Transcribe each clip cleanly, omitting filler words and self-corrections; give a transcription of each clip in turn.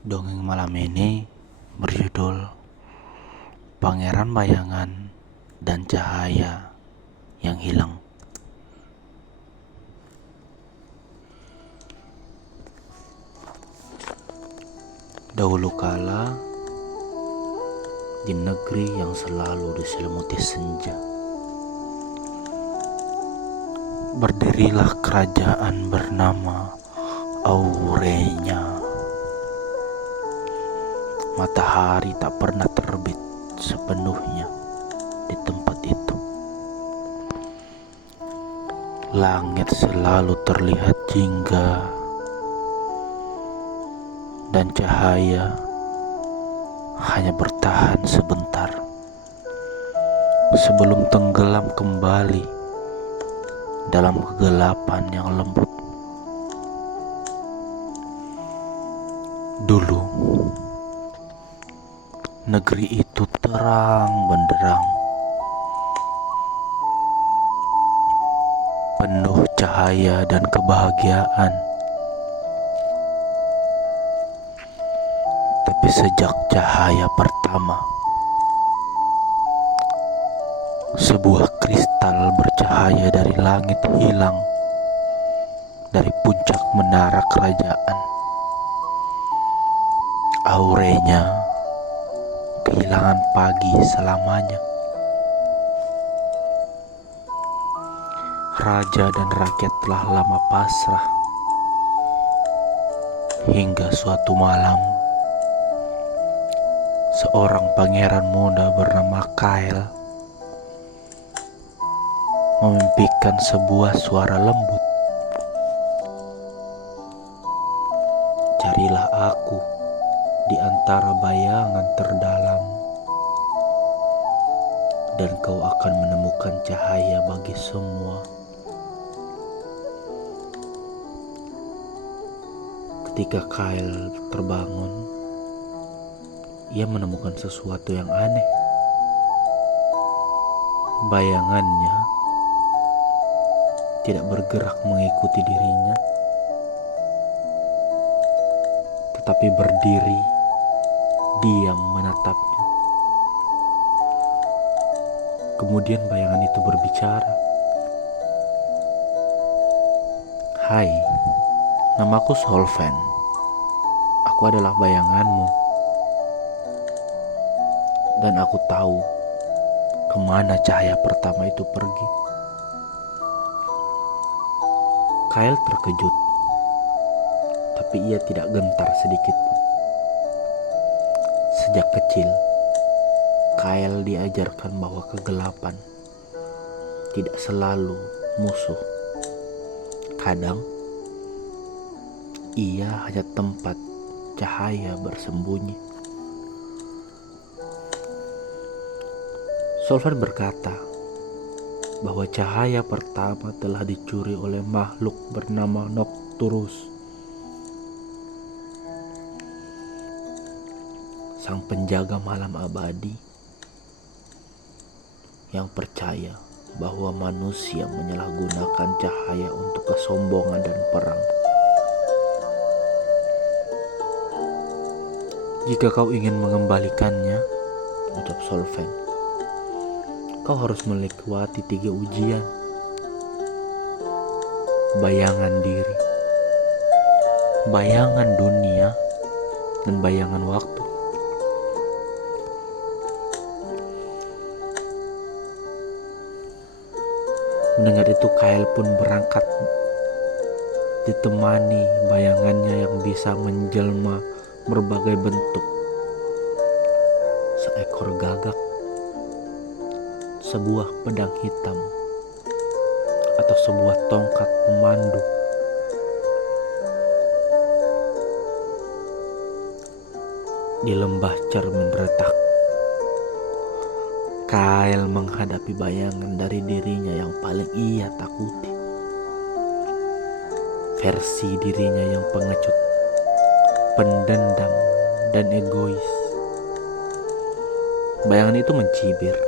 Dongeng malam ini berjudul Pangeran Bayangan dan Cahaya yang Hilang. Dahulu kala, di negeri yang selalu diselimuti senja, berdirilah kerajaan bernama Aurenya. Matahari tak pernah terbit sepenuhnya di tempat itu. Langit selalu terlihat jingga dan cahaya hanya bertahan sebentar sebelum tenggelam kembali dalam kegelapan yang lembut. Dulu negeri itu terang benderang, penuh cahaya dan kebahagiaan. Tapi sejak cahaya pertama, sebuah kristal bercahaya dari langit hilang dari puncak menara kerajaan. Aurenya kehilangan pagi selamanya. Raja dan rakyat telah lama pasrah hingga suatu malam seorang pangeran muda bernama Kyle memimpikan sebuah suara lembut. Carilah aku di antara bayangan terdalam, dan kau akan menemukan cahaya bagi semua. Ketika Kyle terbangun, ia menemukan sesuatu yang aneh. Bayangannya tidak bergerak mengikuti dirinya, tetapi berdiri diam menatapnya. Kemudian bayangan itu berbicara. "Hai, namaku Solven. Aku adalah bayanganmu. Dan aku tahu kemana cahaya pertama itu pergi." Kyle terkejut, tapi ia tidak gentar sedikit pun. Sejak kecil, Kyle diajarkan bahwa kegelapan tidak selalu musuh. Kadang, ia hanya tempat cahaya bersembunyi. Solven berkata bahwa cahaya pertama telah dicuri oleh makhluk bernama Nocturus, sang penjaga malam abadi yang percaya bahwa manusia menyalahgunakan cahaya untuk kesombongan dan perang. "Jika kau ingin mengembalikannya," ucap Solven, "kau harus melewati 3 ujian: bayangan diri, bayangan dunia, dan bayangan waktu." Mendengar itu, Kyle pun berangkat, ditemani bayangannya yang bisa menjelma berbagai bentuk: seekor gagak, sebuah pedang hitam, atau sebuah tongkat pemandu. Di lembah cermin retak, Kyle menghadapi bayangan dari dirinya yang paling ia takuti. Versi dirinya yang pengecut, pendendam, dan egois. Bayangan itu mencibir,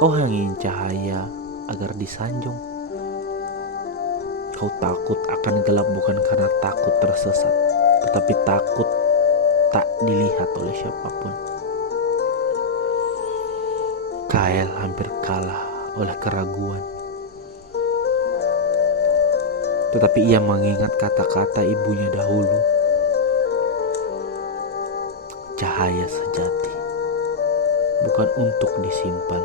"Kau hanya ingin cahaya agar disanjung. Kau takut akan gelap bukan karena takut tersesat, tetapi takut tak dilihat oleh siapapun. Kael hampir kalah oleh keraguan, tetapi ia mengingat kata-kata ibunya dahulu. Cahaya sejati bukan untuk disimpan,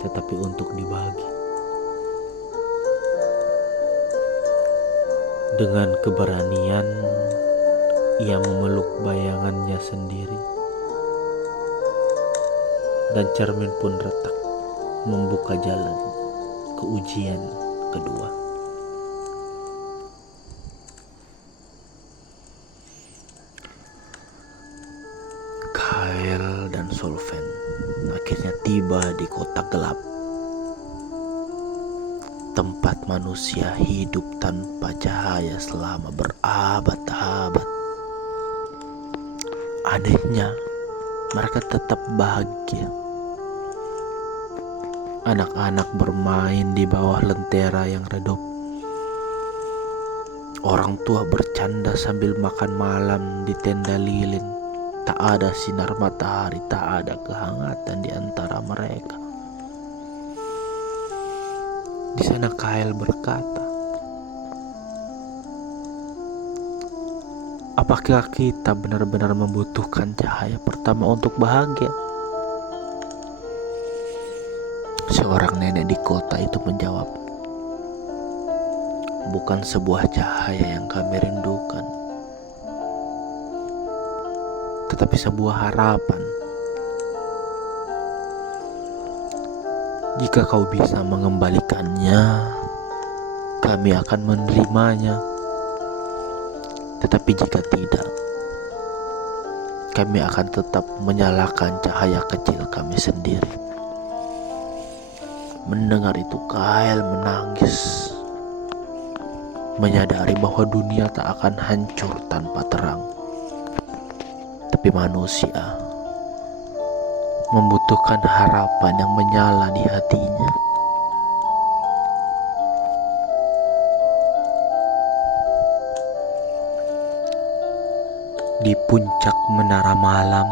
tetapi untuk dibagi. Dengan keberanian, ia memeluk bayangannya sendiri, dan cermin pun retak membuka jalan ke ujian kedua. Kael dan Solven akhirnya tiba di kota gelap, tempat manusia hidup tanpa cahaya selama berabad-abad. Anehnya, mereka tetap bahagia. Anak-anak bermain di bawah lentera yang redup. Orang tua bercanda sambil makan malam di tenda lilin. Tak ada sinar matahari, tak ada kehangatan di antara mereka. Di sana Kael berkata, apakah kita benar-benar membutuhkan cahaya pertama untuk bahagia? Seorang nenek di kota itu menjawab, bukan sebuah cahaya yang kami rindukan, tetapi sebuah harapan. Jika kau bisa mengembalikannya, kami akan menerimanya. Tetapi jika tidak, kami akan tetap menyalakan cahaya kecil kami sendiri. Mendengar itu Kael menangis, menyadari bahwa dunia tak akan hancur tanpa terang. Tapi manusia membutuhkan harapan yang menyala di hatinya. Di puncak menara malam,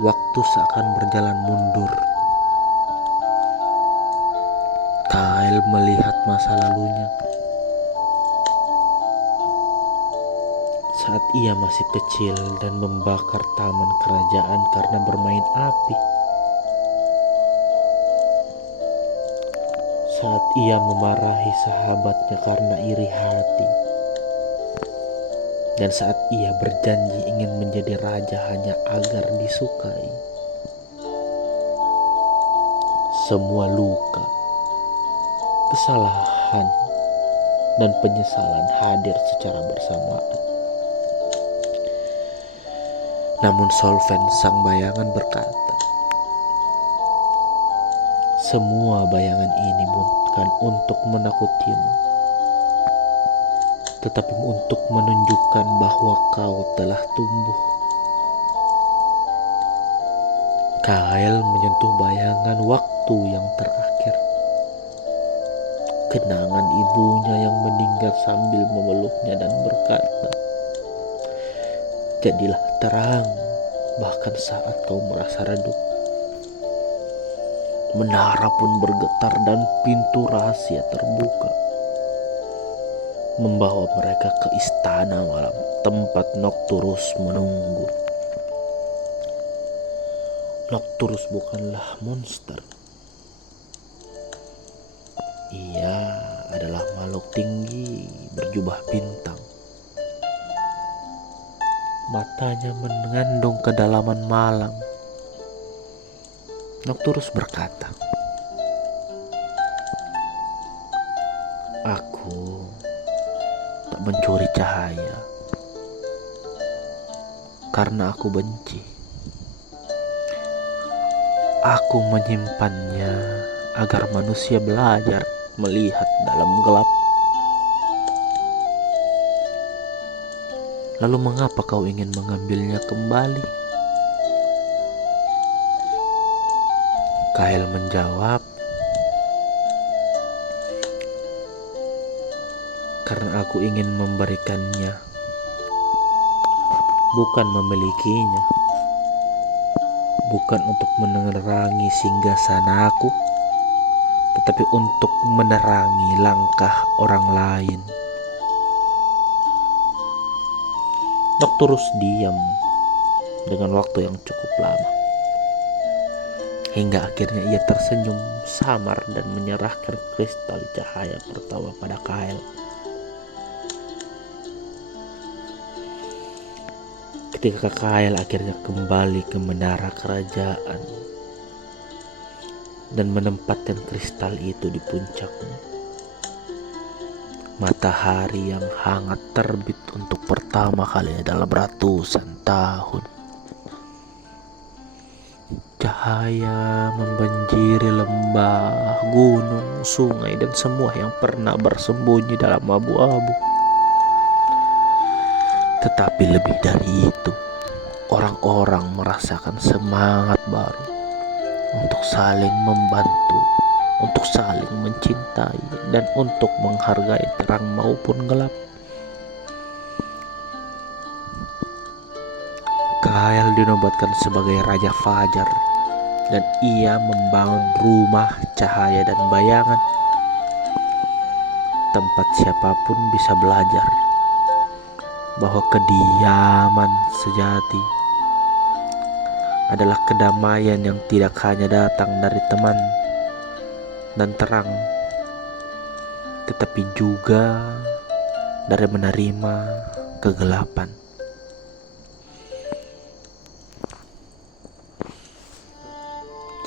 waktu seakan berjalan mundur. Kael melihat masa lalunya saat ia masih kecil dan membakar taman kerajaan karena bermain api. Saat ia memarahi sahabatnya karena iri hati. Dan saat ia berjanji ingin menjadi raja hanya agar disukai. Semua luka, kesalahan, dan penyesalan hadir secara bersamaan. Namun Solven sang bayangan berkata, semua bayangan ini bukan untuk menakutimu, tetapi untuk menunjukkan bahwa kau telah tumbuh. Kael menyentuh bayangan waktu yang terakhir. Kenangan ibunya yang meninggal sambil memeluknya dan berkata, jadilah terang bahkan saat kau merasa redup. Menara pun bergetar dan pintu rahasia terbuka, membawa mereka ke istana malam, tempat Nocturus menunggu. Nocturus bukanlah monster. Ia adalah makhluk tinggi berjubah bintang. Matanya mengandung kedalaman malam. Nocturus berkata, aku tak mencuri cahaya karena aku benci. Aku menyimpannya agar manusia belajar melihat dalam gelap. Lalu mengapa kau ingin mengambilnya kembali? Kael menjawab, karena aku Aku ingin memberikannya, bukan memilikinya, bukan untuk menerangi singgasanaku, tetapi untuk menerangi langkah orang lain. Nocturus diam dengan waktu yang cukup lama, hingga akhirnya ia tersenyum samar dan menyerahkan kristal cahaya pertama pada Kael. Ketika Kael akhirnya kembali ke menara kerajaan dan menempatkan kristal itu di puncaknya, matahari yang hangat terbit untuk pertama kalinya dalam ratusan tahun. Cahaya membanjiri lembah, gunung, sungai, dan semua yang pernah bersembunyi dalam abu-abu. Tetapi lebih dari itu, orang-orang merasakan semangat baru untuk saling membantu, untuk saling mencintai, dan untuk menghargai terang maupun gelap. Kael dinobatkan sebagai Raja Fajar, dan ia membangun rumah cahaya dan bayangan, tempat siapapun bisa belajar bahwa kediaman sejati adalah kedamaian yang tidak hanya datang dari teman dan terang, tetapi juga dari menerima kegelapan.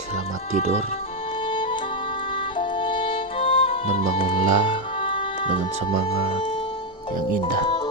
Selamat tidur, dan bangunlah dengan semangat yang indah.